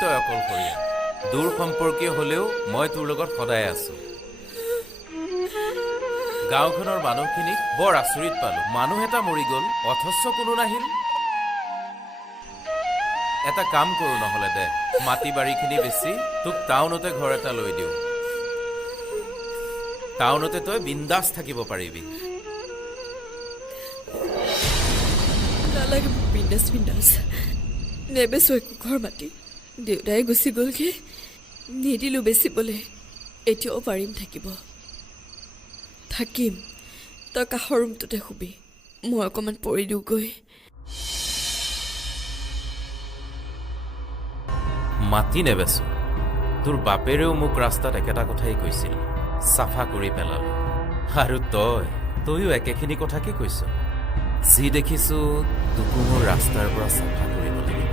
তই অকলশৰীয়া দূৰ সম্পৰ্কীয় হ'লেও মই তোৰ লগত সদায় আছো গাঁওখনৰ মানুহখিনিক বৰ আচৰিত পালো মানুহ এটা মৰি গ'ল অথচ কোনো নাহিল এটা কাম কৰো নহলে দে মাটি বাৰীখিনি বেছি তোক টাউনতে ঘৰ এটা লৈ দিওঁ টাউনতে তই বিন্দাস থাকিব পাৰিবি নালাগে মোক বিন্দাস নেবেচো একো ঘৰ মাটি দেউতাই গুচি গ'লগে নিদিলোঁ বেচিবলৈ এতিয়াও পাৰিম থাকিম তই কাষৰ ৰুমটোতে শুবি মই অকণমান পৰি দিওঁগৈ মাটি নেবেচো তোৰ বাপেৰেও মোক ৰাস্তাত একেটা কথাই কৈছিল চাফা কৰি পেলালো আৰু তইও একেখিনি কথাকে কৈছ যি দেখিছো তোকো মোৰ ৰাস্তাৰ পৰা চাফা কৰিব লাগিব